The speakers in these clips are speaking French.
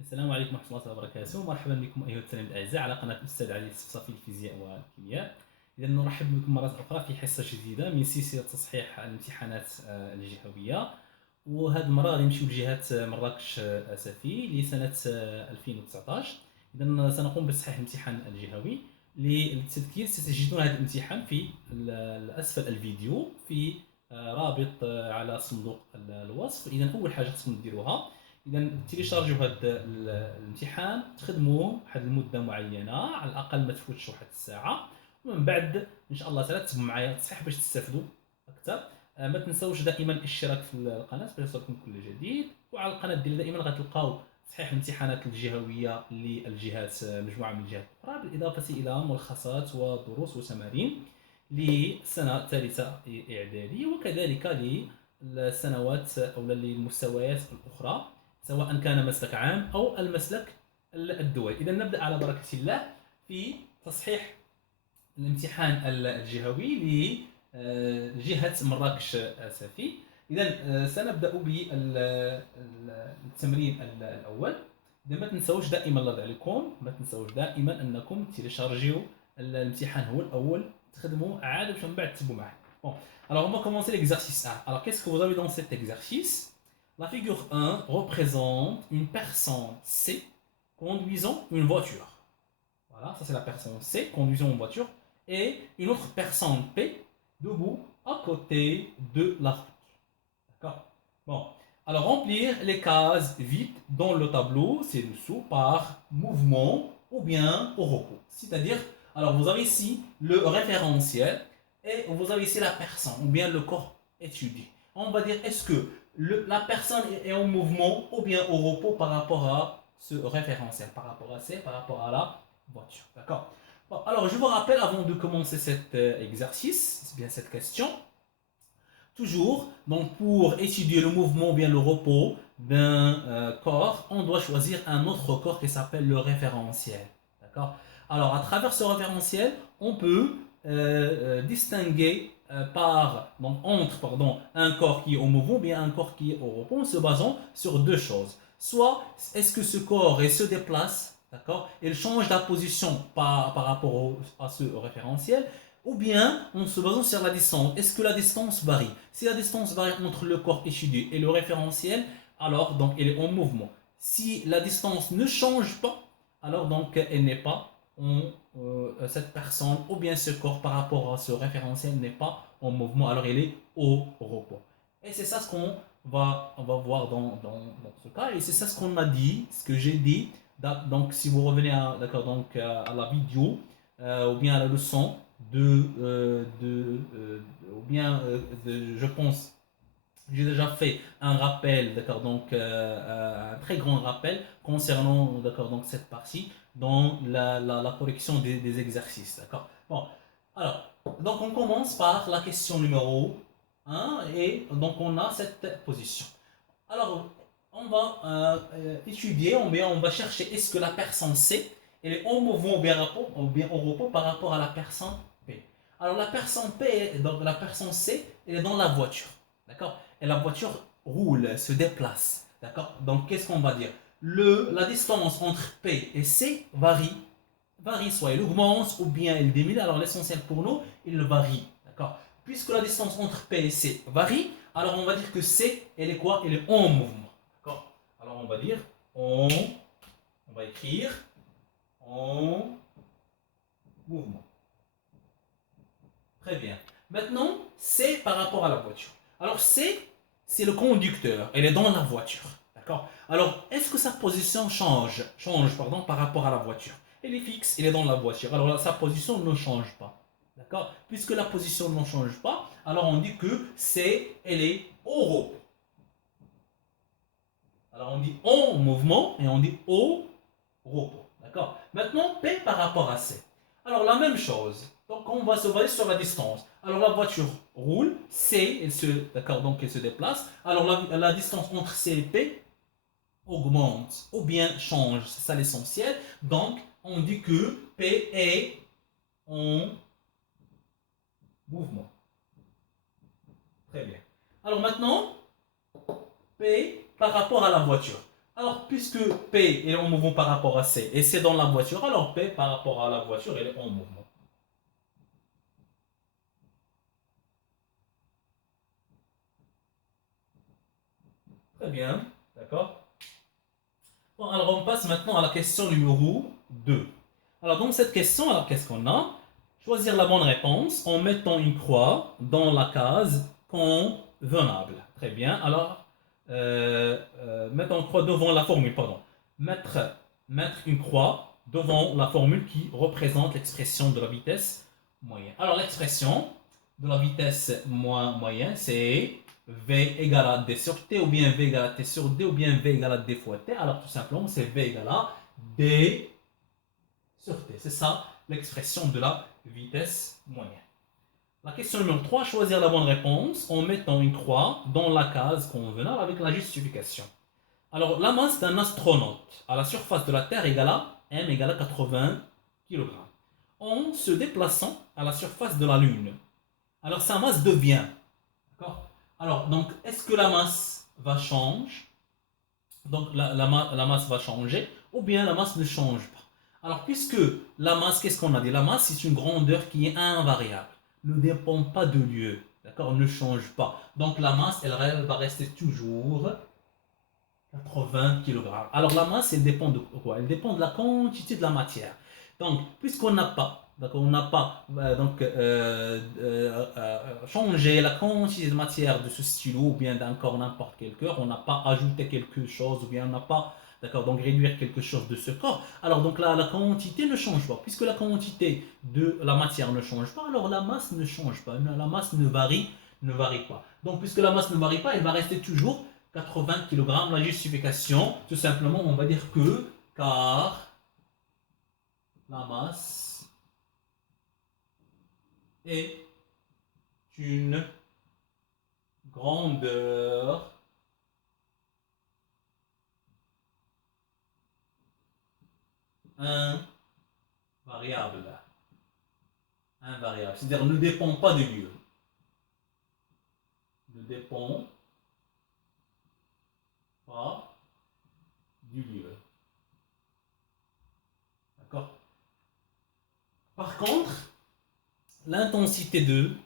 السلام عليكم ورحمة الله وبركاته، مرحبا بكم أيها التلاميذ الأعزاء على قناة الأستاذ علي الصفصافي للفيزياء والكيمياء. إذا نرحب بكم مرة أخرى في حصة جديدة من سلسلة تصحيح الامتحانات الجهوية، وهذه المرة غادي نمشيو لجهة مراكش أسفي لسنة 2019. إذا سنقوم بتصحيح الامتحان الجهوي. للتذكير ستجدون هذا الامتحان في أسفل الفيديو في رابط على صندوق الوصف. إذا أول حاجة خصكم ديروها، اذا تيليشارجيو هذا الامتحان، تخدموه واحد المده معينه، على الاقل ما تفوتش واحد الساعه، ومن بعد ان شاء الله تعالى تتبعوا معايا التصحيح باش تستافدوا اكثر. ما تنساوش دائما الاشتراك في القناه باش يوصلكم كل جديد، وعلى القناه ديالي دائما غتلقاو تصحيح الامتحانات الجهويه للجهات، مجموعه من الجهات الاخرى، بالاضافه الى ملخصات ودروس وتمارين للسنه الثالثه اعدادي، وكذلك للسنوات او للمستويات الاخرى، سواء كان مسلك عام أو المسلك الدولي. إذا نبدأ على بركة الله في تصحيح الامتحان الجهوي لجهة مراكش أسفي. إذا سنبدأ بالتمرين الأول. إذا ما تنسوش دائما، الله عليكم، ما تنسوش دائما أنكم تيليشارجيو الامتحان هو الأول، تخدموا عاد باش من بعد تتبعوا معاه. Bon, alors on va commencer l'exercice 1. Alors qu'est-ce que vous avez dans cet exercice? La figure 1 représente une personne C conduisant une voiture. Voilà, ça c'est la personne C conduisant une voiture. Et une autre personne P debout à côté de la route. D'accord? Bon. Alors remplir les cases vides dans le tableau ci-dessous par mouvement ou bien au repos. C'est-à-dire, alors vous avez ici le référentiel et vous avez ici la personne ou bien le corps étudié. On va dire, est-ce que la personne est en mouvement ou bien au repos par rapport à ce référentiel, par rapport à C, par rapport à la voiture. D'accord? Bon, alors je vous rappelle, avant de commencer cet exercice, c'est bien cette question, toujours, donc pour étudier le mouvement ou bien le repos d'un corps, on doit choisir un autre corps qui s'appelle le référentiel. D'accord? Alors à travers ce référentiel, on peut distinguer entre un corps qui est au mouvement ou bien un corps qui est au repos, en se basant sur deux choses. Soit est-ce que ce corps se déplace, d'accord, il change la position par rapport à ce référentiel, ou bien en se basant sur la distance. Est-ce que la distance varie? Si la distance varie entre le corps étudié et le référentiel, alors donc elle est en mouvement. Si la distance ne change pas, alors donc elle n'est pas cette personne ou bien ce corps par rapport à ce référentiel n'est pas en mouvement, alors il est au repos. Et c'est ça ce qu'on on va voir dans ce cas, et c'est ça ce qu'on a dit, ce que j'ai dit. Donc si vous revenez à la vidéo ou bien à la leçon ou bien je pense j'ai déjà fait un rappel, d'accord, donc un très grand rappel concernant, d'accord, donc cette partie dans la correction des exercices, d'accord. Bon, alors, donc on commence par la question numéro 1, et donc on a cette position. Alors, on va étudier, on va chercher est-ce que la personne C, elle est en mouvement ou bien au repos par rapport à la personne P. Alors la personne P, donc la personne C, elle est dans la voiture, d'accord, et la voiture roule, se déplace, d'accord. Donc qu'est-ce qu'on va dire? La distance entre P et C varie, soit elle augmente ou bien elle diminue. Alors l'essentiel pour nous, il varie, d'accord. Puisque la distance entre P et C varie, alors on va dire que C, elle est quoi? Elle est en mouvement, d'accord. Alors on va dire on va écrire en mouvement. Très bien. Maintenant, C par rapport à la voiture. Alors C, c'est le conducteur, elle est dans la voiture, d'accord. Alors, est-ce que sa position change par rapport à la voiture? Elle est fixe, elle est dans la voiture, alors sa position ne change pas, d'accord. Puisque la position ne change pas, alors on dit que C, elle est au repos. Alors on dit en mouvement et on dit au repos, d'accord. Maintenant, P par rapport à C. Alors la même chose, donc on va se baser sur la distance. Alors la voiture roule, C, d'accord, donc elle se déplace. Alors la distance entre C et P augmente ou bien change, c'est ça l'essentiel. Donc on dit que P est en mouvement. Très bien. Alors maintenant, P par rapport à la voiture. Alors, puisque P est en mouvement par rapport à C, et c'est dans la voiture, alors P par rapport à la voiture, elle est en mouvement. Très bien, d'accord. Bon, alors on passe maintenant à la question numéro 2. Alors dans cette question, alors qu'est-ce qu'on a? Choisir la bonne réponse en mettant une croix dans la case convenable. Très bien. Alors, mettre une croix devant la formule, pardon. Mettre, mettre une croix devant la formule qui représente l'expression de la vitesse moyenne. Alors l'expression de la vitesse moyenne, c'est V égale à D sur T, ou bien V égale à T sur D, ou bien V égale à D fois T. Alors tout simplement, c'est V égale à D sur T. C'est ça l'expression de la vitesse moyenne. La question numéro 3, choisir la bonne réponse en mettant une croix dans la case convenable avec la justification. Alors, la masse d'un astronaute à la surface de la Terre égale à M égale à 80 kg. En se déplaçant à la surface de la Lune, alors sa masse devient, d'accord? Alors, donc, est-ce que la masse va changer? Donc, la masse va changer, ou bien la masse ne change pas. Alors, puisque la masse, qu'est-ce qu'on a dit? La masse, c'est une grandeur qui est invariable, ne dépend pas de lieu, d'accord? Ne change pas. Donc, la masse, elle va rester toujours 80 kg. Alors, la masse, elle dépend de quoi? Elle dépend de la quantité de la matière. Donc, puisqu'on n'a pas, d'accord, on n'a pas changé la quantité de matière de ce stylo ou bien d'un corps, n'importe quel corps, on n'a pas ajouté quelque chose ou bien on n'a pas, d'accord, donc réduire quelque chose de ce corps. Alors, donc la quantité ne change pas. Puisque la quantité de la matière ne change pas, alors la masse ne change pas. La masse ne varie pas. Donc, puisque la masse ne varie pas, elle va rester toujours 80 kg. La justification, tout simplement, on va dire que car la masse est une grandeur invariable. Invariable. C'est-à-dire ne dépend pas du lieu. Ne dépend pas du lieu. D'accord? Par contre, l'intensité du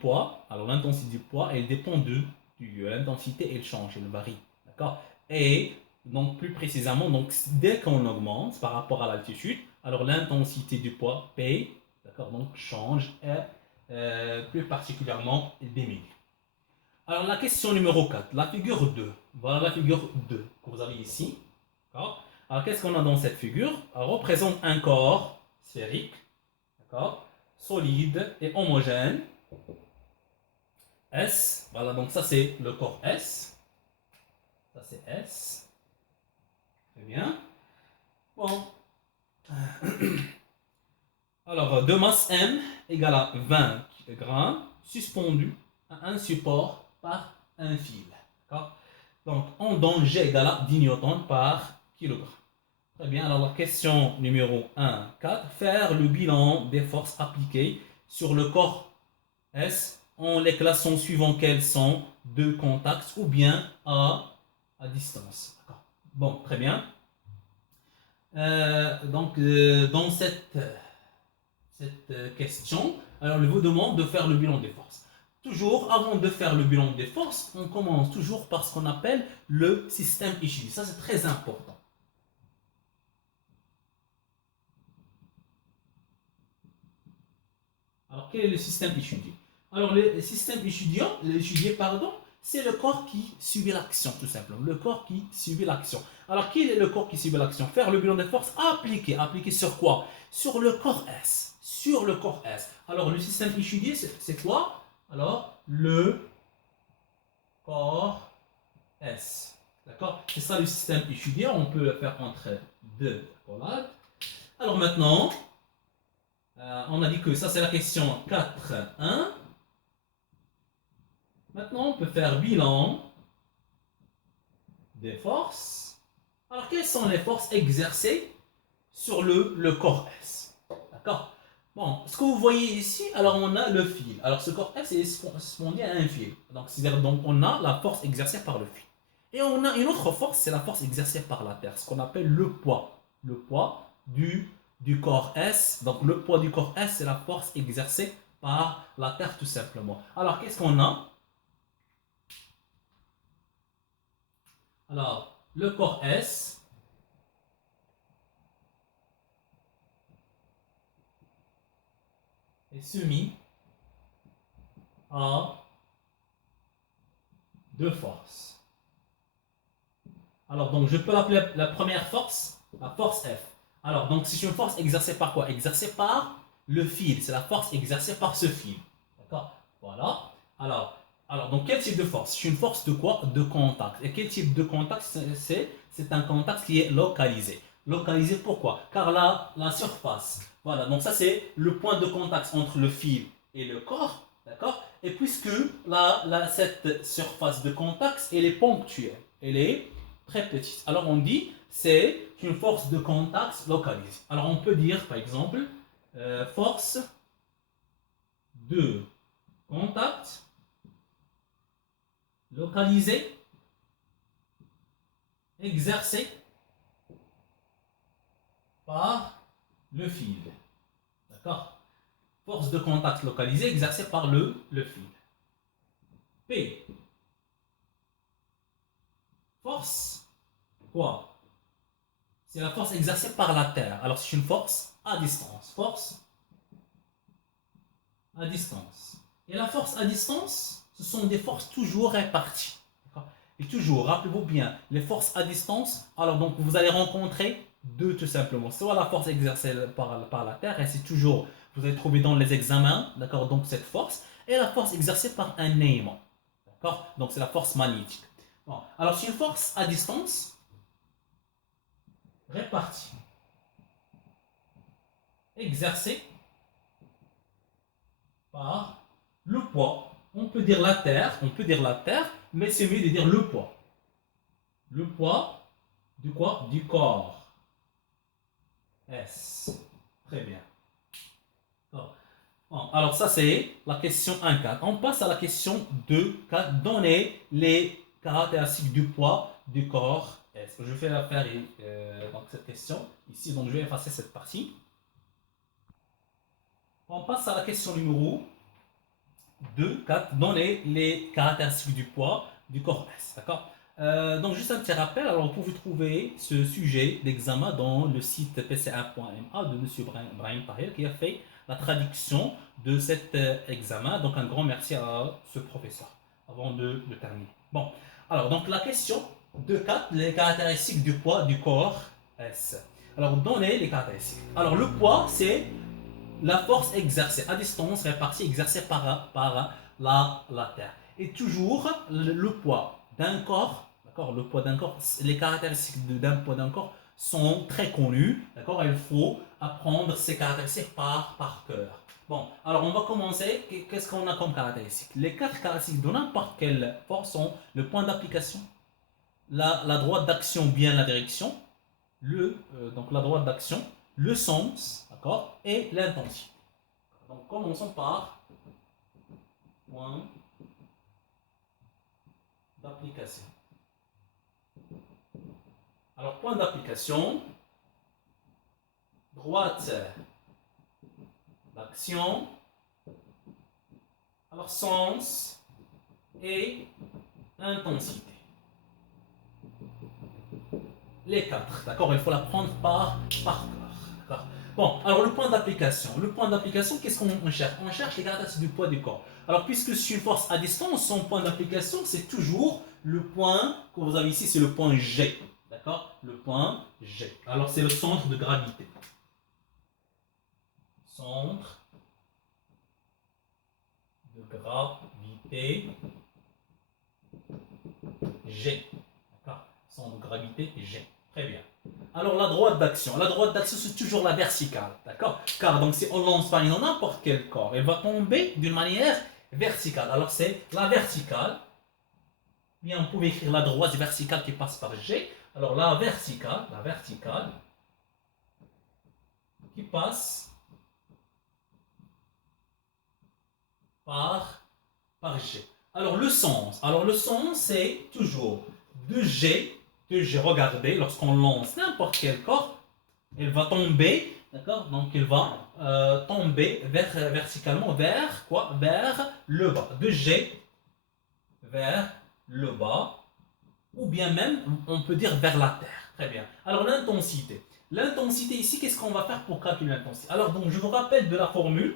poids, alors l'intensité du poids, elle dépend du lieu. L'intensité, elle change, elle varie. D'accord? Et donc plus précisément, donc dès qu'on augmente par rapport à l'altitude, alors l'intensité du poids P, d'accord, donc change et plus particulièrement diminue. Alors la question numéro 4, la figure 2. Voilà la figure 2 que vous avez ici. D'accord? Alors qu'est-ce qu'on a dans cette figure? Elle représente un corps sphérique, d'accord, solide et homogène. S, voilà, donc ça c'est le corps S. Ça c'est S. Très bien. Bon. Alors, de masse M égale à 20 grammes suspendu à un support par un fil. D'accord? Donc, en onde G égale à 10 newtons par kilogramme. Très bien, alors la question numéro 1, 4. Faire le bilan des forces appliquées sur le corps S en les classant suivant quels sont de contact ou bien à distance. Bon, très bien. Dans cette question, alors il vous demande de faire le bilan des forces. Toujours, avant de faire le bilan des forces, on commence toujours par ce qu'on appelle le système étudié. Ça, c'est très important. Alors, quel est le système étudié? Alors, le système étudié, pardon, c'est le corps qui subit l'action, tout simplement. Le corps qui subit l'action. Alors, quel est le corps qui subit l'action? Faire le bilan des forces appliqué. Appliqué sur quoi? Sur le corps S. Sur le corps S. Alors, le système étudié, c'est quoi? Alors, le corps S. D'accord? C'est ça le système étudié. On peut le faire entre deux accolades. Alors maintenant, on a dit que ça c'est la question 4.1. Maintenant, on peut faire bilan des forces. Alors, quelles sont les forces exercées sur le corps S? D'accord? Bon, ce que vous voyez ici, alors on a le fil. Alors, ce corps S est correspondant à un fil. Donc, c'est-à-dire donc on a la force exercée par le fil. Et on a une autre force, c'est la force exercée par la Terre, ce qu'on appelle le poids. Le poids du corps S. Donc le poids du corps S, c'est la force exercée par la Terre tout simplement. Alors qu'est-ce qu'on a? Alors le corps S est soumis à deux forces. Alors donc je peux l'appeler la première force, la force F. Alors donc c'est une force exercée par quoi? Exercée par le fil. C'est la force exercée par ce fil. D'accord? Voilà. Alors, donc quel type de force? C'est une force de quoi? De contact. Et quel type de contact? C'est un contact qui est localisé. Localisé pourquoi? Car la surface. Voilà, donc ça c'est le point de contact entre le fil et le corps. D'accord? Et puisque cette surface de contact, elle est ponctuelle. Elle est très petite. Alors on dit c'est une force de contact localisée. Alors on peut dire par exemple force de contact localisée exercée par le fil. D'accord? Force de contact localisée exercée par le fil. P. Force quoi? C'est la force exercée par la Terre. Alors c'est une force à distance. Force à distance. Et la force à distance, ce sont des forces toujours réparties. Et toujours, rappelez-vous bien, les forces à distance, alors donc vous allez rencontrer deux tout simplement. Soit la force exercée par la Terre, et c'est toujours, vous allez trouver dans les examens, d'accord, donc cette force, et la force exercée par un aimant. D'accord? Donc c'est la force magnétique. Bon. Alors c'est une force à distance répartie, exercée par le poids. On peut dire la Terre, mais c'est mieux de dire le poids. Le poids du quoi? Du corps. S. Très bien. Bon, alors ça c'est la question 1.4. On passe à la question 2.4. Donner les caractéristiques du poids du corps S. Je vais la faire donc cette question ici, donc je vais effacer cette partie. On passe à la question numéro 2.4. Donner les caractéristiques du poids du corps S. D'accord? Donc juste un petit rappel, alors vous pouvez trouver ce sujet d'examen dans le site pca.ma de M. Brahim Tahir qui a fait la traduction de cet examen. Donc un grand merci à ce professeur avant de terminer. Bon, alors donc la question 2.4, les caractéristiques du poids du corps S. Alors donnez les caractéristiques. Alors le poids c'est la force exercée à distance répartie exercée par la Terre. Et toujours le poids d'un corps, d'accord, le poids d'un corps, les caractéristiques d'un poids d'un corps sont très connues, d'accord, il faut apprendre ces caractéristiques par cœur. Bon, alors on va commencer. Qu'est-ce qu'on a comme caractéristiques? Les quatre caractéristiques de n'importe quelle force sont le point d'application, la droite d'action ou bien la direction, donc la droite d'action, le sens, d'accord, et l'intensité. Donc commençons par point d'application. Alors point d'application, droite d'action, alors sens et intensité. Les quatre, d'accord, il faut l'apprendre par cœur. D'accord. Bon, alors le point d'application. Le point d'application, qu'est-ce qu'on cherche? On cherche les caractéristiques du poids du corps. Alors, puisque c'est une force à distance, son point d'application, c'est toujours le point que vous avez ici, c'est le point G. D'accord? Le point G. Alors, c'est le centre de gravité. Centre de gravité G. D'accord? Centre de gravité G. Très bien. Alors la droite d'action. La droite d'action, c'est toujours la verticale. D'accord? Car donc si on lance par exemple n'importe quel corps, elle va tomber d'une manière verticale. Alors c'est la verticale. Bien, on pouvait écrire la droite verticale qui passe par G. Alors la verticale qui passe par G. Alors le sens c'est toujours de G, regardez, lorsqu'on lance n'importe quel corps, il va tomber, d'accord? Donc il va tomber verticalement vers quoi? Vers le bas. De G vers le bas, ou bien même, on peut dire vers la Terre. Très bien. Alors l'intensité. L'intensité ici, qu'est-ce qu'on va faire pour calculer l'intensité? Alors donc je vous rappelle de la formule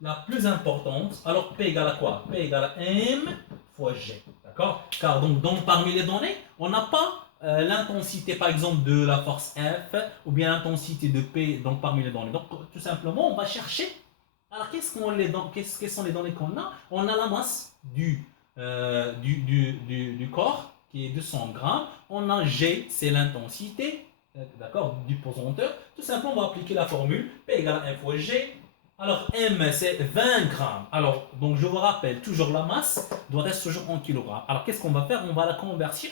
la plus importante. Alors P égale à quoi? P égale à M fois G. D'accord? Car donc parmi les données, on n'a pas l'intensité par exemple de la force F ou bien l'intensité de P donc parmi les données. Donc tout simplement, on va chercher. Alors quelles sont les données qu'on a? On a la masse du corps qui est de 100 grammes. On a G, c'est l'intensité, d'accord, du pesanteur. Tout simplement, on va appliquer la formule P égale à M fois G. Alors M, c'est 20 grammes. Alors, donc je vous rappelle, toujours la masse doit être toujours en kilogrammes. Alors qu'est-ce qu'on va faire? On va la convertir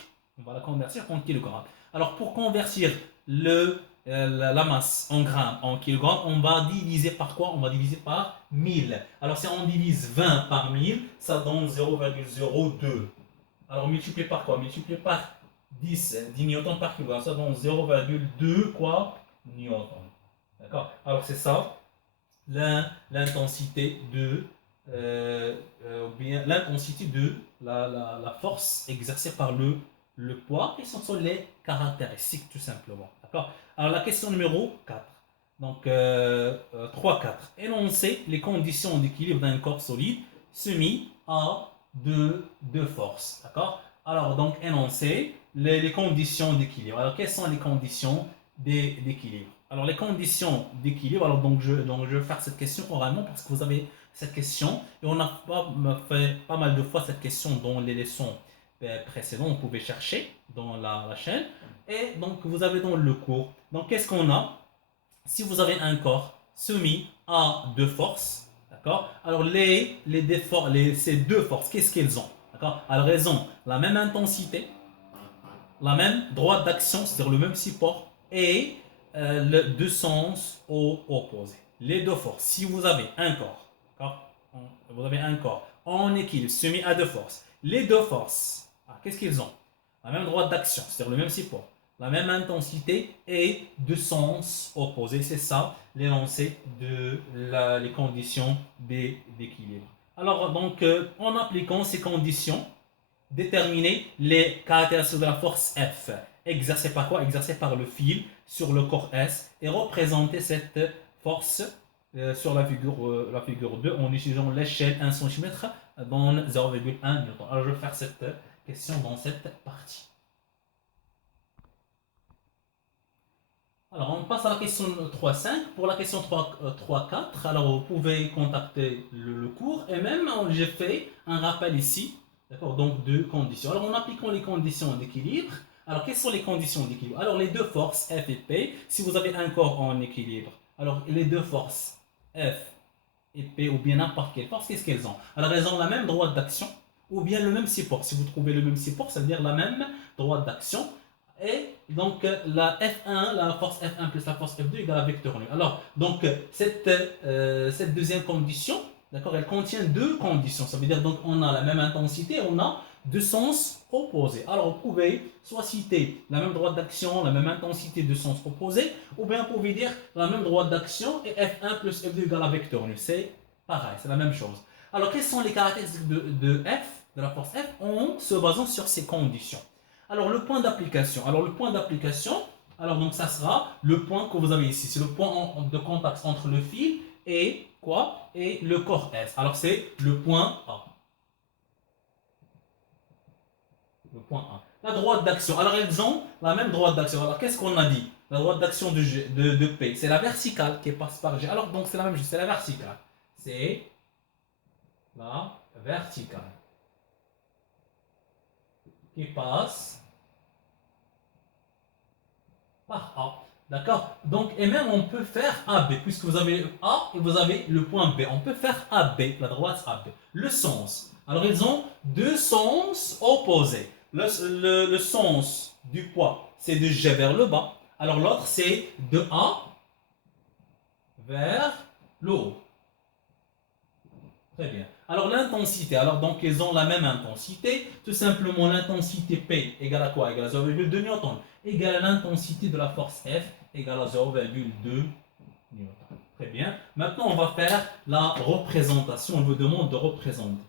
en kilogrammes. Alors pour convertir la masse en grammes, en kilogrammes, on va diviser par quoi? On va diviser par 1000. Alors si on divise 20 par 1000, ça donne 0,02. Alors multiplié par quoi? Multiplié par 10 newtons par kilogramme, ça donne 0,2 quoi? Newton. D'accord? Alors c'est ça l'intensité bien l'intensité de la force exercée par le poids, et ce sont les caractéristiques tout simplement. D'accord? Alors la question numéro 4. Donc 3-4. Énoncer les conditions d'équilibre d'un corps solide soumis à deux forces. D'accord? Alors donc énoncer les conditions d'équilibre. Alors quelles sont les conditions d'équilibre? Alors les conditions d'équilibre, alors donc je vais faire cette question oralement parce que vous avez cette question et on a fait pas mal de fois cette question dans les leçons précédentes, vous pouvez chercher dans la chaîne, et donc vous avez dans le cours. Donc qu'est-ce qu'on a? Si vous avez un corps soumis à deux forces, d'accord? Alors ces deux forces, qu'est-ce qu'elles ont? D'accord? Alors elles ont la même intensité, la même droite d'action, c'est-à-dire le même support, et le deux sens opposés. Les deux forces. Si vous avez un corps, vous avez un corps en équilibre, soumis à deux forces. Les deux forces, qu'est-ce qu'ils ont? La même droite d'action, c'est-à-dire le même support, la même intensité et deux sens opposés. C'est ça l'énoncé les conditions d'équilibre. Alors donc, en appliquant ces conditions, déterminer les caractéristiques de la force F exercée par quoi? Exercée par le fil sur le corps S, et représenter cette force sur la figure 2 en utilisant l'échelle 1 cm dans 0,1 Newton. Alors je vais faire cette question dans cette partie. Alors on passe à la question 3.5. Pour la question 3.4, alors vous pouvez contacter le cours, et même j'ai fait un rappel ici. D'accord? Donc deux conditions. Alors en appliquant les conditions d'équilibre, alors quelles sont les conditions d'équilibre? Alors les deux forces F et P, si vous avez un corps en équilibre, alors les deux forces F et P, ou bien n'importe quelle force, qu'est-ce qu'elles ont? Alors elles ont la même droite d'action, ou bien le même support. Si vous trouvez le même support, ça veut dire la même droite d'action. Et donc la F1, la force F1 plus la force F2 égale à vecteur nu. Alors donc cette deuxième condition, d'accord, elle contient deux conditions. Ça veut dire donc on a la même intensité, on a deux sens opposés. Alors vous pouvez soit citer la même droite d'action, la même intensité, deux sens opposés, ou bien vous pouvez dire la même droite d'action et F1 plus F2 égale à vecteur nu. C'est pareil, c'est la même chose. Alors quelles sont les caractéristiques de F, de la force F, en se basant sur ces conditions? Alors le point d'application. Alors donc ça sera le point que vous avez ici. C'est le point de contact entre le fil et quoi? Et le corps S. Alors c'est le point A. Le point A. La droite d'action. Alors elles ont la même droite d'action. Alors qu'est-ce qu'on a dit? La droite d'action de P, c'est la verticale qui passe par G. Alors donc c'est la même chose, c'est la verticale. C'est la verticale qui passe par A. D'accord? Donc, et même on peut faire AB, puisque vous avez A et vous avez le point B. On peut faire AB, la droite AB. Le sens. Alors, ils ont deux sens opposés. Le sens du poids, c'est de G vers le bas. Alors, l'autre, c'est de A vers le haut. Très bien. Alors l'intensité, alors donc ils ont la même intensité. Tout simplement l'intensité P égale à quoi? Égale à 0,2 newton. Égale à l'intensité de la force F égale à 0,2 newton. Très bien. Maintenant on va faire la représentation. On vous demande de représenter.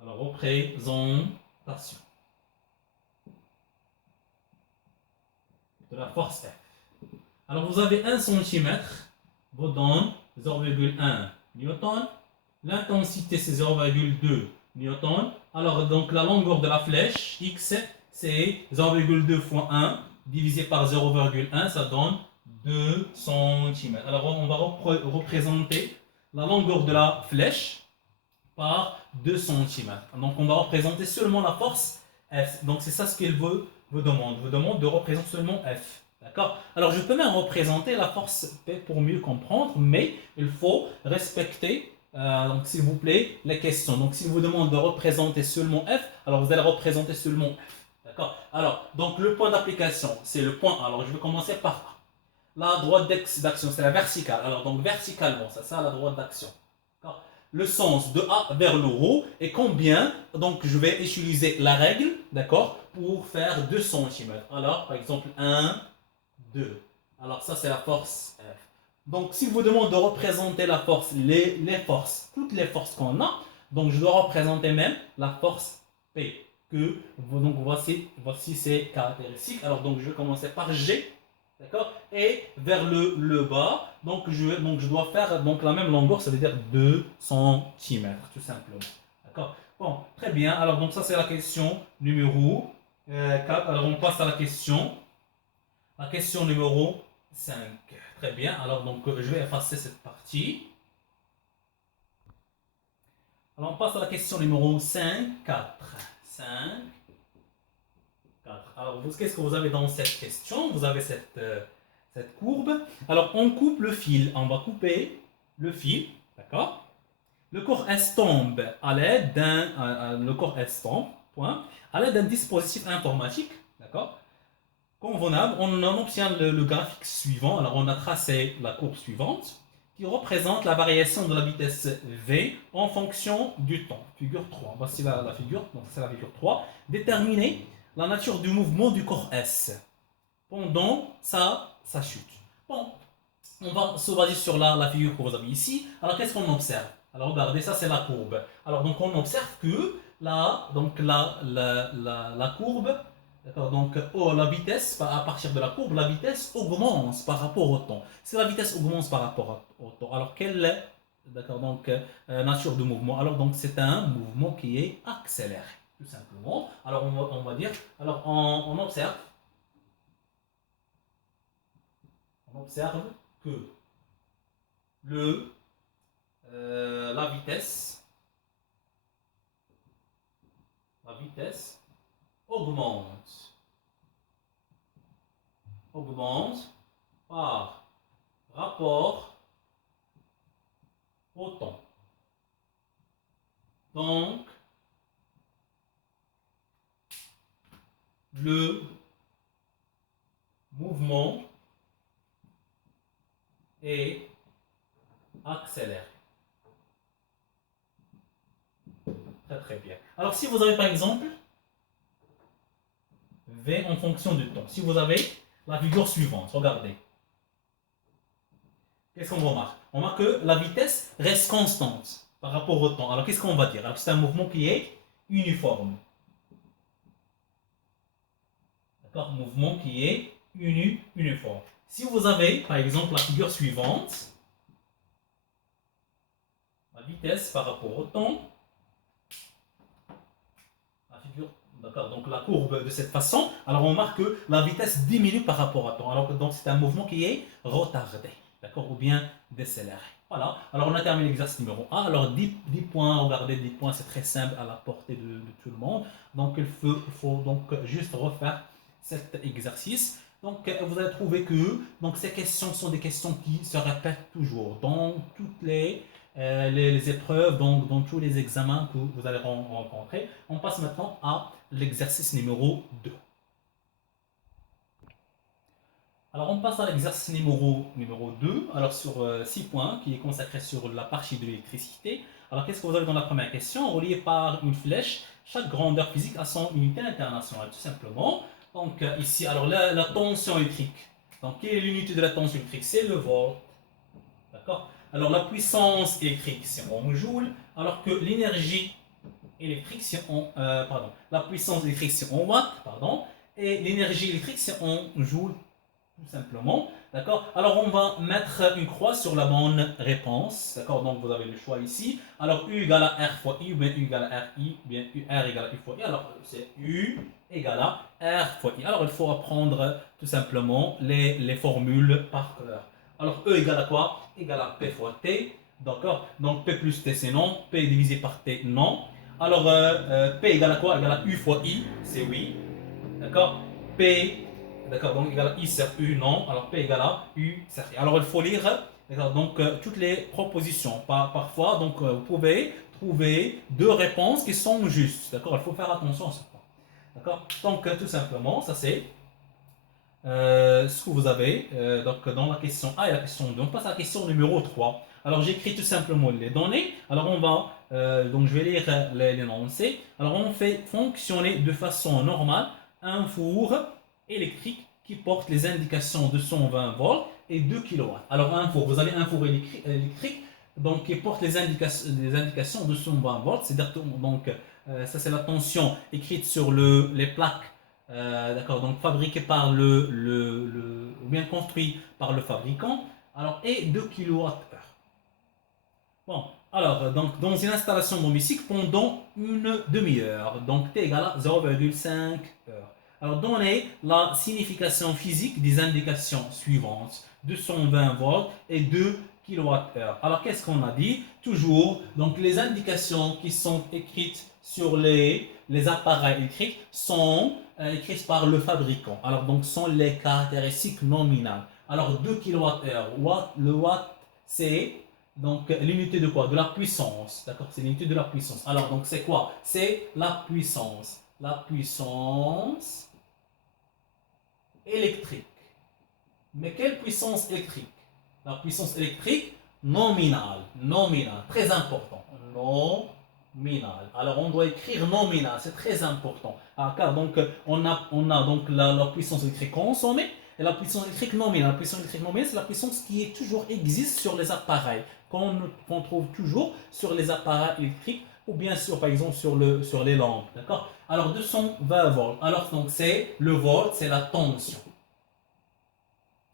Alors représentation de la force F. Alors vous avez 1 cm, vous donne 0,1 newton. L'intensité c'est 0,2 newton. Alors donc la longueur de la flèche x c'est 0,2 fois 1 divisé par 0,1, ça donne 2 cm. Alors on va représenter la longueur de la flèche par 2 cm. Donc on va représenter seulement la force F. Donc c'est ça ce qu'il vous demande. Vous demande de représenter seulement F. D'accord? Alors je peux même représenter la force P pour mieux comprendre, mais il faut respecter, donc s'il vous plaît, les questions. Donc s'il vous demande de représenter seulement F, alors vous allez représenter seulement F. D'accord? Alors, donc le point d'application, c'est le point. Alors je vais commencer par A. La droite d'action, c'est la verticale. Alors donc verticalement, c'est ça la droite d'action. Le sens de A vers le haut et combien, donc je vais utiliser la règle, d'accord, pour faire 2 cm. Alors, par exemple, 1, 2. Alors ça, c'est la force F. Donc, si vous demande de représenter la force, les forces, toutes les forces qu'on a, donc je dois représenter même la force P. Donc voici ses caractéristiques. Alors, donc je vais commencer par G. D'accord? Et vers le bas, donc je dois faire donc, la même longueur, ça veut dire 2 cm, tout simplement. D'accord? Bon, très bien. Alors, donc ça, c'est la question numéro 4. Alors, on passe à la question numéro 5. Très bien. Alors, donc, je vais effacer cette partie. Alors, on passe à la question numéro 5, 4. 5, 4. Alors, qu'est-ce que vous avez dans cette question? Vous avez cette courbe. Alors, on coupe le fil. On va couper le fil. D'accord? Le corps S tombe à l'aide le corps S tombe, point, à l'aide d'un dispositif informatique. D'accord? Convenable. On en obtient le graphique suivant. Alors, on a tracé la courbe suivante qui représente la variation de la vitesse V en fonction du temps. Figure 3. Voici la figure. Donc, c'est la figure 3. Déterminer la nature du mouvement du corps S pendant sa chute. Bon, on va se baser sur la figure que vous avez ici. Alors, qu'est-ce qu'on observe? Alors, regardez, ça, c'est la courbe. Alors, donc, on observe que la courbe, d'accord, donc, la vitesse, à partir de la courbe, la vitesse augmente par rapport au temps. Si la vitesse augmente par rapport au temps, alors, quelle est, d'accord, donc, nature de mouvement? Alors, donc, c'est un mouvement qui est accéléré, tout simplement. Alors, on va dire, alors, on observe que la vitesse augmente par rapport au temps. Donc, le mouvement est accéléré. Très très bien. Alors si vous avez par exemple V en fonction du temps, si vous avez la figure suivante, regardez. Qu'est-ce qu'on remarque? On remarque que la vitesse reste constante par rapport au temps. Alors qu'est-ce qu'on va dire? Alors c'est un mouvement qui est uniforme. D'accord? Mouvement qui est uniforme. Si vous avez par exemple la figure suivante, la vitesse par rapport au temps, d'accord, donc la courbe de cette façon, alors on remarque que la vitesse diminue par rapport au temps. Alors donc c'est un mouvement qui est retardé, d'accord, ou bien décéléré. Voilà, alors on a terminé l'exercice numéro 1. Alors 10 points, regardez, 10 points, c'est très simple à la portée de tout le monde. Donc il faut donc juste refaire cet exercice. Donc vous allez trouver que donc, ces questions sont des questions qui se répètent toujours dans toutes les épreuves, donc dans tous les examens que vous allez rencontrer. On passe maintenant à l'exercice numéro 2. Alors on passe à l'exercice numéro 2, alors sur 6 points, qui est consacré sur la partie de l'électricité. Alors qu'est-ce que vous avez dans la première question? Relié par une flèche, chaque grandeur physique a son unité internationale, tout simplement. Donc ici, alors la tension électrique. Donc quelle est l'unité de la tension électrique? C'est le volt. D'accord? Alors la puissance électrique, c'est en joules, alors que l'énergie électrique, c'est en... pardon, la puissance électrique, c'est en watts, pardon, et l'énergie électrique, c'est en joules, tout simplement. D'accord? Alors, on va mettre une croix sur la bonne réponse. D'accord? Donc, vous avez le choix ici. Alors, U égale à R fois I, ou bien U égale à RI, ou bien R égale à U fois I. Alors, c'est U égale à R fois I. Alors, il faut apprendre tout simplement les formules par cœur. Alors, E égale à quoi? Égale à P fois T. D'accord? Donc, P plus T, c'est non. P divisé par T, non. Alors, P égale à quoi? Égale à U fois I, c'est oui. D'accord? P, d'accord, donc égale à I sur U, non. Alors P égale à U sur I. Alors il faut lire, d'accord, donc toutes les propositions. Parfois, donc vous pouvez trouver deux réponses qui sont justes. D'accord? Il faut faire attention à ce point. D'accord? Donc tout simplement, ça c'est ce que vous avez donc, dans la question A et la question 2. On passe à la question numéro 3. Alors j'écris tout simplement les données. Alors on va, donc je vais lire l'énoncé. Alors on fait fonctionner de façon normale un four électrique qui porte les indications de 120 volts et 2 kW. Alors un four, vous avez un four électrique donc, qui porte les indications de 120 volts. C'est-à-dire donc ça c'est la tension écrite sur les plaques d'accord, donc fabriqué par ou bien construit par le fabricant, alors, et 2 kWh. Bon, alors, donc, dans une installation domestique pendant une demi-heure, donc T égale à 0,5 heures. Alors, donnez la signification physique des indications suivantes, 220 volts et 2 kWh. Alors, qu'est-ce qu'on a dit? Toujours, donc, les indications qui sont écrites sur les appareils électriques sont écrites par le fabricant. Alors, donc, sont les caractéristiques nominales. Alors, 2 kWh, le watt, c'est donc l'unité de quoi? De la puissance. D'accord? C'est l'unité de la puissance. Alors, donc, c'est quoi? C'est la puissance. La puissance électrique. Mais quelle puissance électrique? La puissance électrique nominale. Nominale. Très important. Nominale. Alors, on doit écrire nominale. C'est très important. Ah, car donc, on a donc la puissance électrique consommée et la puissance électrique nominale. La puissance électrique nominale, c'est la puissance qui est toujours existe sur les appareils, qu'on trouve toujours sur les appareils électriques ou bien sûr, par exemple, sur les lampes. D'accord? Alors, 220 volts. Alors, donc, c'est le volt, c'est la tension.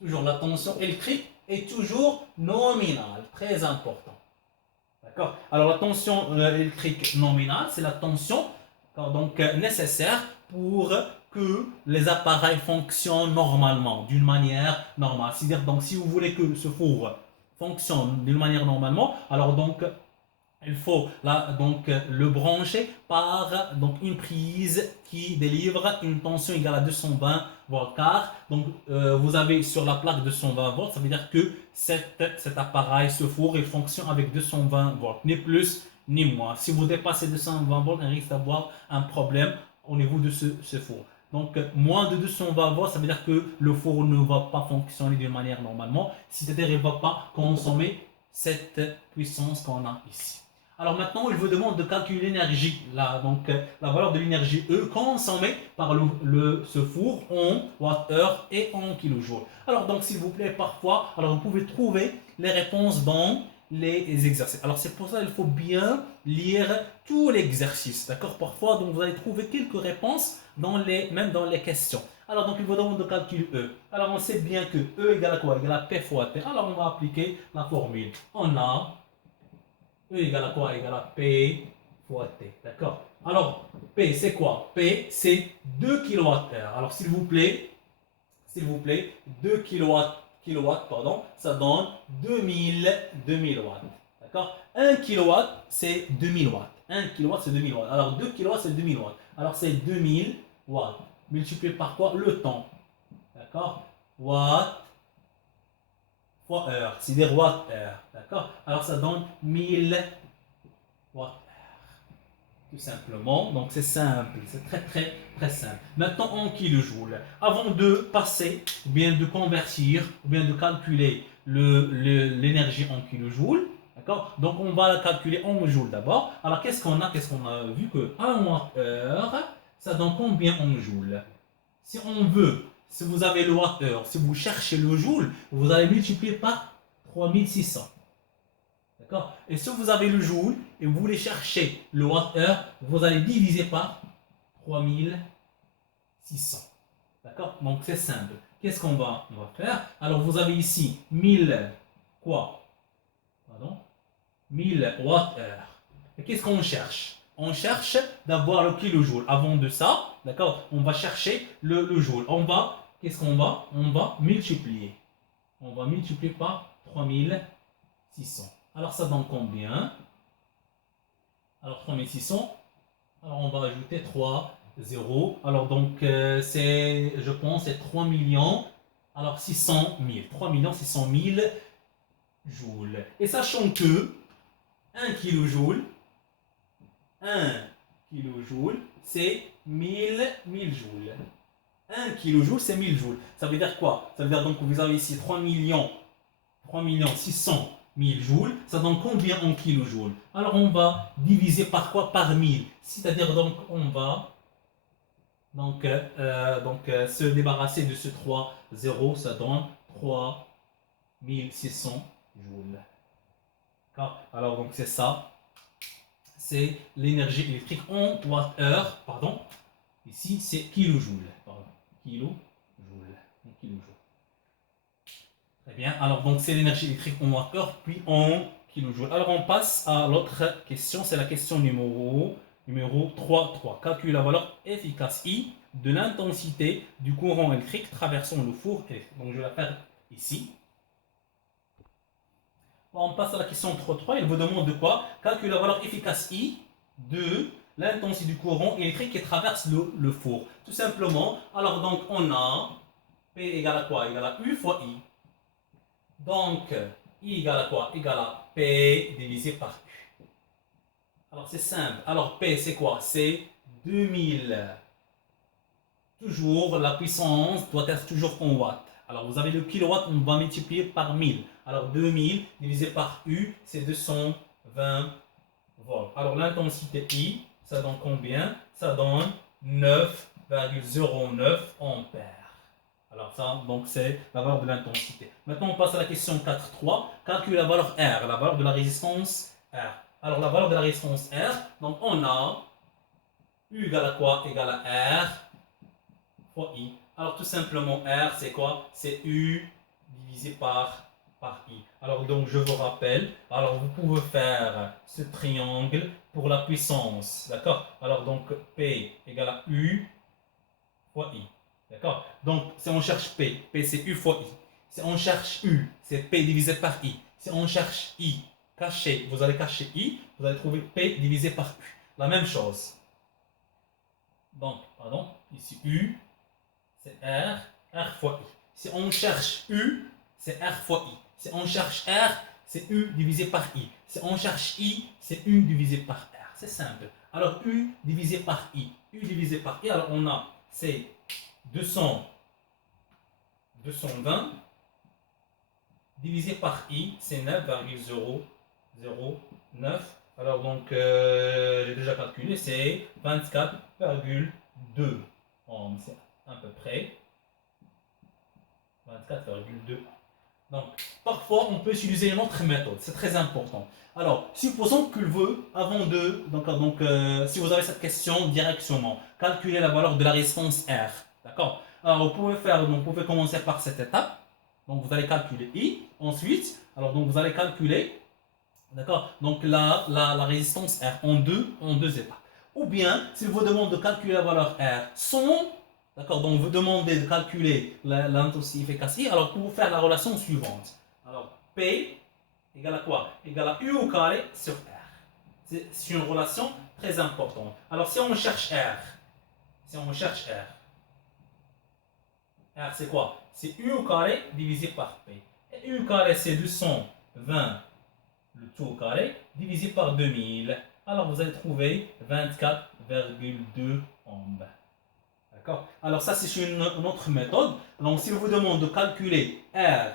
Toujours la tension électrique est toujours nominale. Très important. D'accord? Alors, la tension électrique nominale, c'est la tension donc, nécessaire pour que les appareils fonctionnent normalement, d'une manière normale. C'est-à-dire, donc, si vous voulez que ce four fonctionne d'une manière normalement, alors donc, il faut là, donc, le brancher par donc, une prise qui délivre une tension égale à 220 volts. Car donc, vous avez sur la plaque 220 volts, ça veut dire que cet appareil, ce four, il fonctionne avec 220 volts, ni plus ni moins. Si vous dépassez 220 volts, il risque d'avoir un problème au niveau de ce four. Donc, moins de 220 volts, ça veut dire que le four ne va pas fonctionner d'une manière normalement, c'est-à-dire qu'il ne va pas consommer cette puissance qu'on a ici. Alors maintenant, il vous demande de calculer l'énergie, donc la valeur de l'énergie E consommée par ce four en Wh et en kJ. Alors donc, s'il vous plaît, parfois, alors vous pouvez trouver les réponses dans les exercices. Alors c'est pour ça qu'il faut bien lire tous les exercices, d'accord? Parfois, donc vous allez trouver quelques réponses même dans les questions. Alors donc, il vous demande de calculer E. Alors on sait bien que E égale à quoi? Égale à P fois T. Alors on va appliquer la formule. On a E égale à quoi? Égale à P fois T. D'accord? Alors, P, c'est quoi? P, c'est 2 kWh. Alors, s'il vous plaît, 2 kW, pardon, ça donne 2000 watts. D'accord? 1 kW, c'est 2000 watts. 1 kW, c'est 2000 watts. Alors, 2 kW, c'est 2000 watts. Alors, c'est 2000 watts. Multiplié par quoi? Le temps. D'accord? Watt fois heure, c'est-à-dire watt-heure. D'accord? Alors ça donne 1000 watt. tout simplement. Donc c'est simple, c'est très simple. Maintenant en kilojoules. Avant de passer, ou bien de convertir, ou bien de calculer l'énergie en kilojoules, d'accord? Donc on va la calculer en joules d'abord. Alors qu'est-ce qu'on a? Qu'est-ce qu'on a vu que 1 Wh, ça donne combien en joules? Si on veut, si vous avez le Wh, si vous cherchez le joule, vous allez multiplier par 3600. D'accord? Et si vous avez le joule et vous voulez chercher le Wh, vous allez diviser par 3600. D'accord? Donc c'est simple. Qu'est-ce qu'on va faire? Alors vous avez ici 1000 quoi? Pardon? 1000 Wh. Et qu'est-ce qu'on cherche? On cherche d'avoir le kilojoule. Avant de ça, d'accord, on va chercher le joule. Qu'est-ce qu'on va? On va multiplier. On va multiplier par 3600. Alors ça donne combien? Alors 3600. Alors on va ajouter 3 0. Alors donc c'est, je pense, c'est 3 millions. Alors 600 000. 3 600 000 joules. Et sachant que 1 kilojoule, 1 kilojoule, c'est 1000 joules. 1 kilojoule, c'est 1000 joules. Ça veut dire quoi? Ça veut dire donc que vous avez ici 3 600 000 joules. Ça donne combien en kilojoules? Alors on va diviser par quoi? Par 1000. C'est-à-dire donc on va se débarrasser de ce 3 0. Ça donne 3600 joules. Alors donc c'est ça. C'est l'énergie électrique en Wh. Pardon. Ici, c'est kilojoules. Pardon. Kilojoules. Très bien. Alors, donc, c'est l'énergie électrique en Wh, puis en kilojoules. Alors, on passe à l'autre question. C'est la question numéro 3. Calcule la valeur efficace I de l'intensité du courant électrique traversant le four électrique. Donc, je vais la faire ici. On passe à la question 3. Il vous demande de quoi? Calcule la valeur efficace I de l'intensité du courant électrique qui traverse le four. Tout simplement, alors donc on a P égale à quoi? Égale à U fois I. Donc, I égale à quoi? Égale à P divisé par U. Alors c'est simple. Alors P c'est quoi? C'est 2000. Toujours, la puissance doit être toujours en watts. Alors vous avez le kilowatt, on va multiplier par 1000. Alors 2000 divisé par U, c'est 220 volts. Alors l'intensité I, ça donne combien? Ça donne 9,09 ampères. Alors ça, donc c'est la valeur de l'intensité. Maintenant on passe à la question 4.3. Calcule la valeur R, la valeur de la résistance R. Alors la valeur de la résistance R, donc on a U égale à quoi? Égale à R fois I. Alors tout simplement R c'est quoi? C'est U divisé par I. Alors donc je vous rappelle, alors vous pouvez faire ce triangle pour la puissance, d'accord? Alors donc P égale à U fois I, d'accord? Donc si on cherche P, P c'est U fois I. Si on cherche U, c'est P divisé par I. Si on cherche I caché, vous allez cacher I, vous allez trouver P divisé par U. La même chose. Donc, pardon, ici U, c'est R, R fois I. Si on cherche U, c'est R fois I. Si on cherche R, c'est U divisé par I. Si on cherche I, c'est U divisé par R. C'est simple. Alors U divisé par I. U divisé par I, alors on a, c'est 220 divisé par I, c'est 9,009. Alors donc, j'ai déjà calculé, c'est 24,2 ohms. C'est à peu près 24,2. Donc, parfois, on peut utiliser une autre méthode. C'est très important. Alors, supposons qu'il veut, avant de... si vous avez cette question directement, calculer la valeur de la résistance R. D'accord? Alors, vous pouvez commencer par cette étape. Donc, vous allez calculer I. Ensuite, alors, donc, vous allez calculer, d'accord? Donc, la résistance R en deux étapes. Ou bien, s'il vous demande de calculer la valeur R sans... D'accord, donc vous demandez de calculer l'intensité efficace I, alors pour faire la relation suivante. Alors, P égale à quoi? Égale à U au carré sur R. C'est une relation très importante. Alors, si on cherche R, R c'est quoi? C'est U au carré divisé par P. Et U au carré c'est 220 le tout au carré divisé par 2000. Alors vous allez trouver 24,2 ohms. D'accord? Alors ça c'est une autre méthode. Donc si on vous demande de calculer R,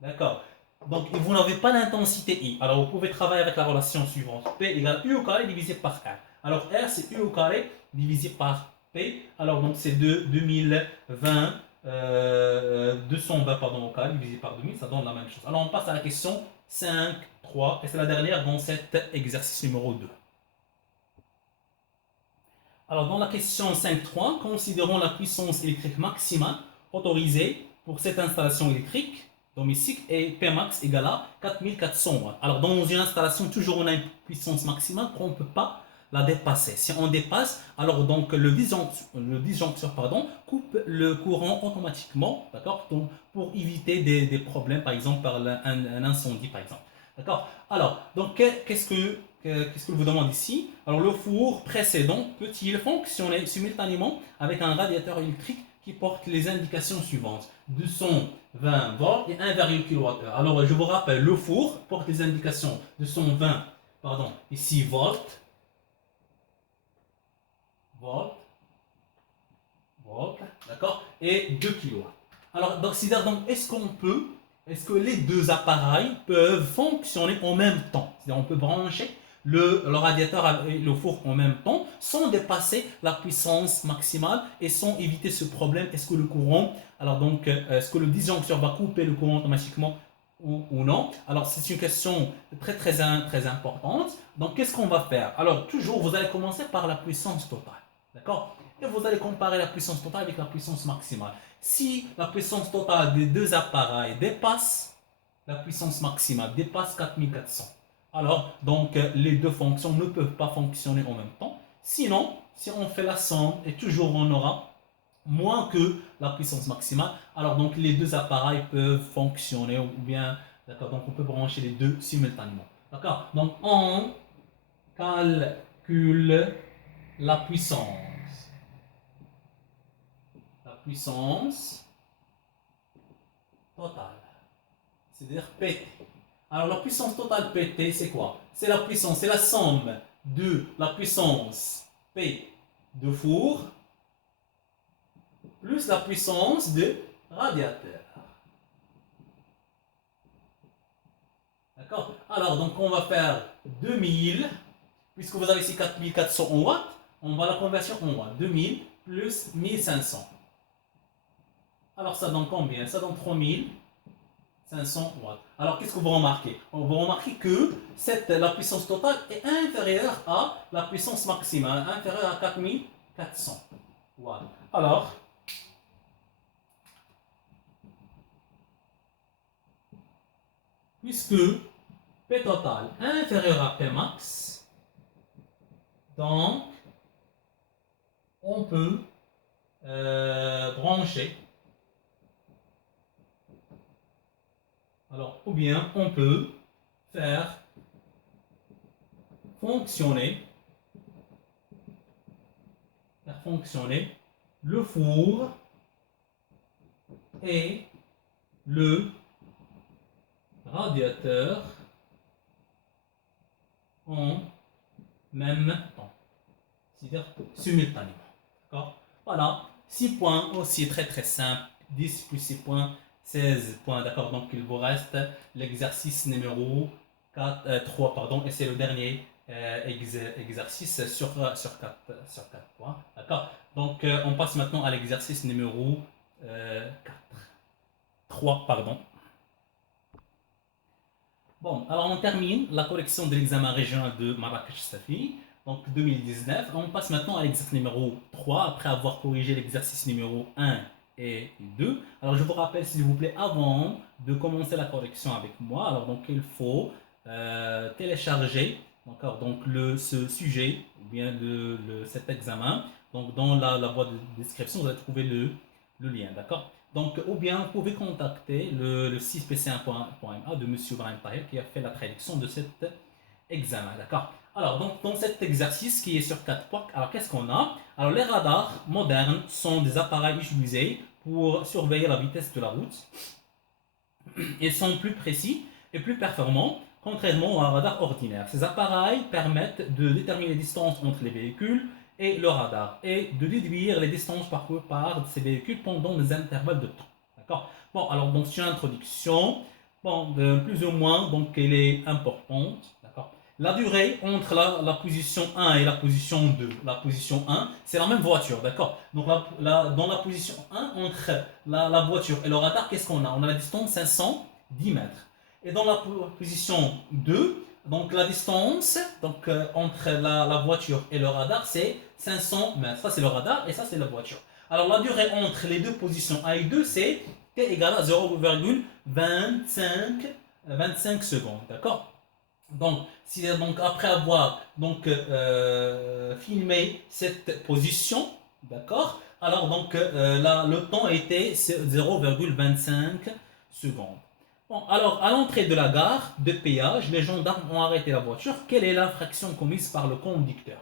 d'accord? Donc vous n'avez pas l'intensité I. Alors vous pouvez travailler avec la relation suivante. P égale U au carré divisé par R. Alors R c'est U au carré divisé par P. Alors donc c'est 2020, 220 pardon, au carré divisé par 2000. Ça donne la même chose. Alors on passe à la question 5.3. Et c'est la dernière dans cet exercice numéro 2. Alors, dans la question 5.3, considérons la puissance électrique maximale autorisée pour cette installation électrique domestique et Pmax égale à 4400 watts. Alors, dans une installation, toujours on a une puissance maximale qu'on ne peut pas la dépasser. Si on dépasse, alors donc le disjoncteur coupe le courant automatiquement, d'accord, pour éviter des problèmes, par exemple par un incendie, par exemple. D'accord. Alors, donc qu'est-ce que vous demande ici? Alors, le four précédent peut-il fonctionner simultanément avec un radiateur électrique qui porte les indications suivantes: 220 volts et 1,1 kWh. Alors, je vous rappelle, le four porte les indications 220, pardon, ici volts, d'accord, et 2 kW. Alors, donc, est-ce que les deux appareils peuvent fonctionner en même temps? C'est-à-dire, on peut brancher le radiateur et le four en même temps sans dépasser la puissance maximale et sans éviter ce problème. Est-ce que le courant, alors donc, est-ce que le disjoncteur va couper le courant automatiquement ou non? Alors, c'est une question très importante. Donc, qu'est-ce qu'on va faire? Alors, toujours, vous allez commencer par la puissance totale. D'accord? Et vous allez comparer la puissance totale avec la puissance maximale. Si la puissance totale des deux appareils dépasse la puissance maximale, dépasse 4400, alors donc les deux fonctions ne peuvent pas fonctionner en même temps. Sinon, si on fait la somme, et toujours on aura moins que la puissance maximale, alors donc les deux appareils peuvent fonctionner, ou bien, d'accord, donc on peut brancher les deux simultanément. D'accord? Donc on calcule la puissance totale, c'est-à-dire PT. Alors la puissance totale PT, c'est quoi? C'est la puissance, c'est la somme de la puissance P de four plus la puissance de radiateur. D'accord? Alors donc on va faire 2000, puisque vous avez ici 4400 en watts, on va la conversion en watts. 2000 plus 1500. Alors ça donne combien? Ça donne 3500 watts. Alors qu'est-ce que vous remarquez? Vous remarquez que la puissance totale est inférieure à la puissance maximale, inférieure à 4400 watts. Alors, puisque P total inférieur à P max, donc on peut brancher. Alors, ou bien on peut faire fonctionner le four et le radiateur en même temps, c'est-à-dire simultanément. D'accord? Voilà, 6 points aussi très simple. 10 plus 6 points, 16 points. D'accord? Donc il vous reste l'exercice numéro 3, pardon, et c'est le dernier exercice sur 4 points. D'accord? Donc on passe maintenant à l'exercice numéro 3, pardon. Bon, alors on termine la correction de l'examen régional de Marrakech-Safi, donc 2019. On passe maintenant à l'exercice numéro 3, après avoir corrigé l'exercice numéro 1 et 2. Alors je vous rappelle, s'il vous plaît, avant de commencer la correction avec moi, alors donc il faut télécharger donc ce sujet, ou bien cet examen. Donc dans la boîte de description, vous allez trouver le lien, d'accord? Donc, ou bien vous pouvez contacter le site pc1.ma de M. Ibrahim Tahir qui a fait la traduction de cet examen, d'accord? Alors, donc, dans cet exercice qui est sur 4 points, alors qu'est-ce qu'on a? Alors, les radars modernes sont des appareils utilisés pour surveiller la vitesse de la route. Ils sont plus précis et plus performants contrairement à un radar ordinaire. Ces appareils permettent de déterminer les distances entre les véhicules et le radar et de déduire les distances parcourues par ces véhicules pendant des intervalles de temps. D'accord? Bon, alors donc sur l'introduction, bon, plus ou moins, donc elle est importante. D'accord? La durée entre la position 1 et la position 2. La position 1, c'est la même voiture, d'accord? Donc dans la position 1, entre la voiture et le radar, qu'est-ce qu'on a? On a la distance 510 mètres. Et dans la position 2, donc la distance donc, entre la voiture et le radar, c'est 500 mètres. Ça, c'est le radar et ça, c'est la voiture. Alors, la durée entre les deux positions 1 et 2, c'est t égale à 0,25 secondes. D'accord? Donc, après avoir filmé cette position, d'accord, alors donc le temps était 0,25 secondes. Bon, alors à l'entrée de la gare de péage, les gendarmes ont arrêté la voiture. Quelle est l'infraction commise par le conducteur?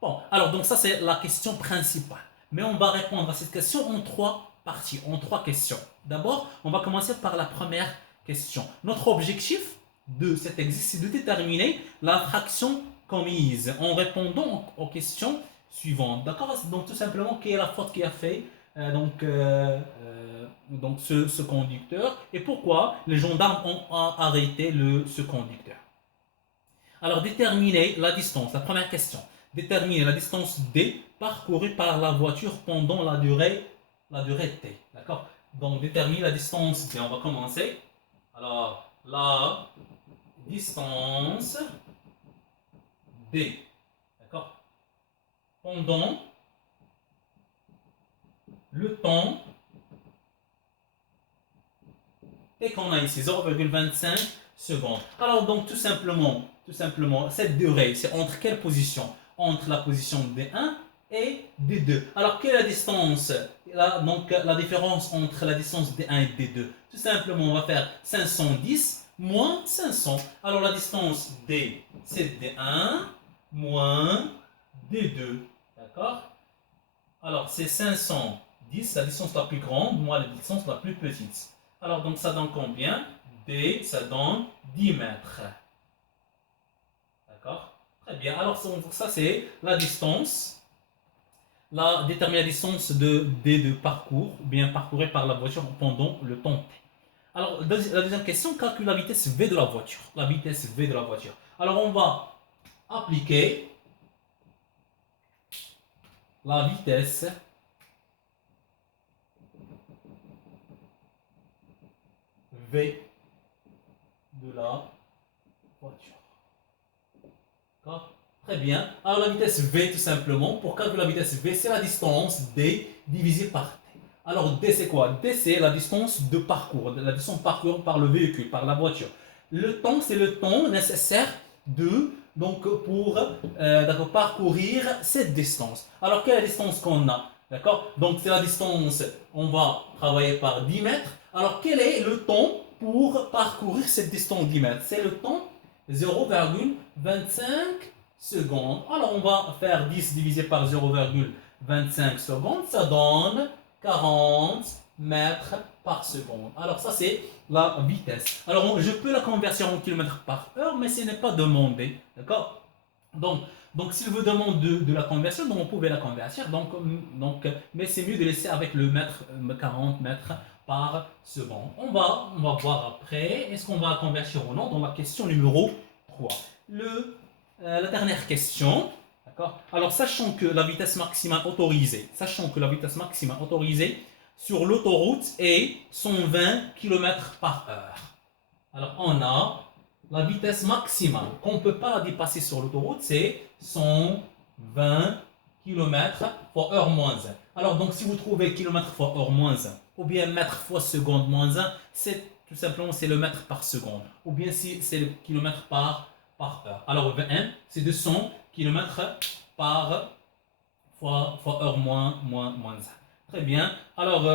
Bon, alors donc ça c'est la question principale. Mais on va répondre à cette question en trois parties, en trois questions. D'abord, on va commencer par la première question. Notre objectif de cet exercice, c'est de déterminer l'infraction commise en répondant aux questions suivantes. D'accord? Donc tout simplement, quelle est la faute qu'il a fait donc ce conducteur et pourquoi les gendarmes ont arrêté ce conducteur. Alors déterminer la distance, la première question. Déterminer la distance D parcourue par la voiture pendant la durée T. D'accord? Donc déterminer la distance D. On va commencer. Alors la distance D. D'accord? Pendant le temps T qu'on a ici, 0,25 secondes. Alors donc tout simplement, cette durée, c'est entre quelle position? Entre la position D1 et D2. Alors quelle est la distance? Donc la différence entre la distance D1 et D2. Tout simplement, on va faire 510 moins 500. Alors la distance D, c'est D1 moins D2. D'accord? Alors c'est 510, la distance la plus grande, moins la distance la plus petite. Alors donc ça donne combien? D, ça donne 10 mètres. D'accord? Très bien. Alors ça c'est la distance. Déterminer la distance de D de parcours, ou bien parcourue par la voiture pendant le temps T. Alors la deuxième question, calcule la vitesse V de la voiture. La vitesse V de la voiture. Alors on va appliquer la vitesse V de la voiture. D'accord? Très bien. Alors la vitesse V tout simplement, pour calculer la vitesse V, c'est la distance D divisée par T. Alors D c'est quoi? D c'est la distance de parcours, la distance parcourue par le véhicule, par la voiture. Le temps c'est le temps nécessaire pour parcourir cette distance. Alors quelle est la distance qu'on a? D'accord? Donc c'est la distance, on va travailler par 10 mètres. Alors quel est le temps pour parcourir cette distance 10 mètres? C'est le temps 0,25 secondes. Alors on va faire 10 divisé par 0,25 secondes, ça donne 40 mètres par seconde. Alors ça c'est la vitesse. Alors je peux la convertir en kilomètres par heure, mais ce n'est pas demandé. D'accord? Donc s'il vous demande de la conversion, donc on pouvait la convertir. Mais c'est mieux de laisser avec le mètre, 40 mètres par seconde. On va voir après, est-ce qu'on va la convertir ou non dans la question numéro 3. La dernière question. D'accord? Alors sachant que la vitesse maximale autorisée sur l'autoroute est 120 km par heure. Alors on a la vitesse maximale qu'on ne peut pas dépasser sur l'autoroute, c'est 120 km fois heure moins 1. Alors donc si vous trouvez km fois heure moins 1, ou bien mètre fois seconde moins 1, c'est tout simplement c'est le mètre par seconde. Ou bien si c'est le kilomètre par heure. Alors V1, c'est 200 km par fois heure moins 1. Très bien. Alors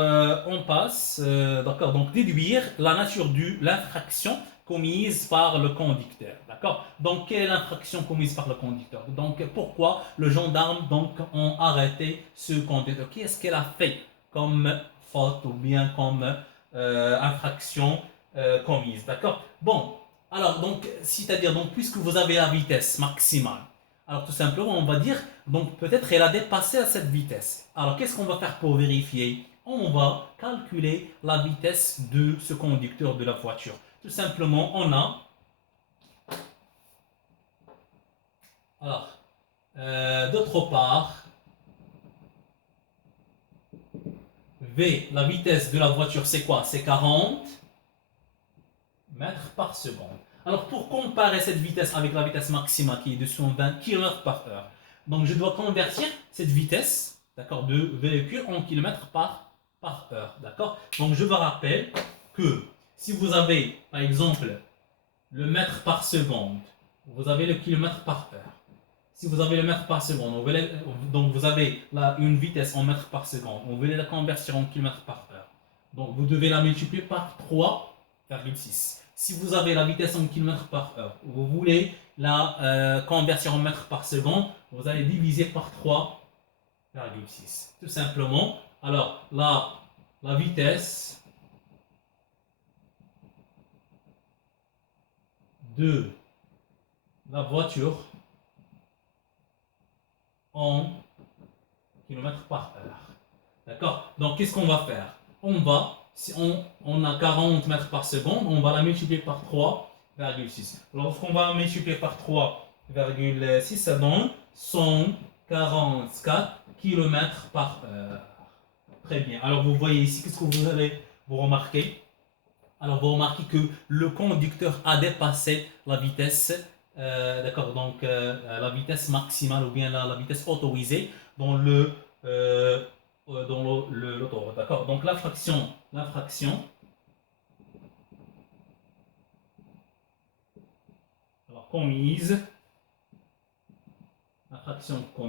on passe, d'accord, donc déduire la nature de l'infraction commise par le conducteur. D'accord? Donc, quelle est l'infraction commise par le conducteur? Donc, pourquoi le gendarme ont arrêté ce conducteur? Qu'est-ce qu'elle a fait comme faute ou bien comme infraction commise? D'accord? Bon, Alors, donc, c'est-à-dire, donc, puisque vous avez la vitesse maximale, alors tout simplement, on va dire, donc peut-être elle a dépassé à cette vitesse. Alors, qu'est-ce qu'on va faire pour vérifier? On va calculer la vitesse de ce conducteur de la voiture. Tout simplement, on a, alors, d'autre part, V, la vitesse de la voiture, c'est quoi? C'est 40 mètres par seconde. Alors, pour comparer cette vitesse avec la vitesse maximale qui est de 120 km par heure, donc je dois convertir cette vitesse, d'accord, de véhicule en km par heure, d'accord. Donc, je vous rappelle que si vous avez, par exemple, le mètre par seconde, vous avez le kilomètre par heure. Si vous avez le mètre par seconde, donc vous avez là une vitesse en mètres par seconde, on veut la convertir en kilomètres par heure. Donc vous devez la multiplier par 3,6. Si vous avez la vitesse en kilomètres par heure, vous voulez la convertir en mètres par seconde, vous allez diviser par 3,6. Tout simplement. Alors là, la vitesse de la voiture en kilomètres par heure. D'accord. Donc, qu'est-ce qu'on va faire? Si on a 40 mètres par seconde, on va la multiplier par 3,6. Lorsqu'on va multiplier par 3,6, ça donne 144 km par heure. Très bien. Alors, vous voyez ici, qu'est-ce que vous allez vous remarquer? Alors, vous remarquez que le conducteur a dépassé la vitesse, d'accord, donc la vitesse maximale ou bien la vitesse autorisée dans l'autoroute, d'accord. Donc, la fraction, alors, commise, la fraction commise.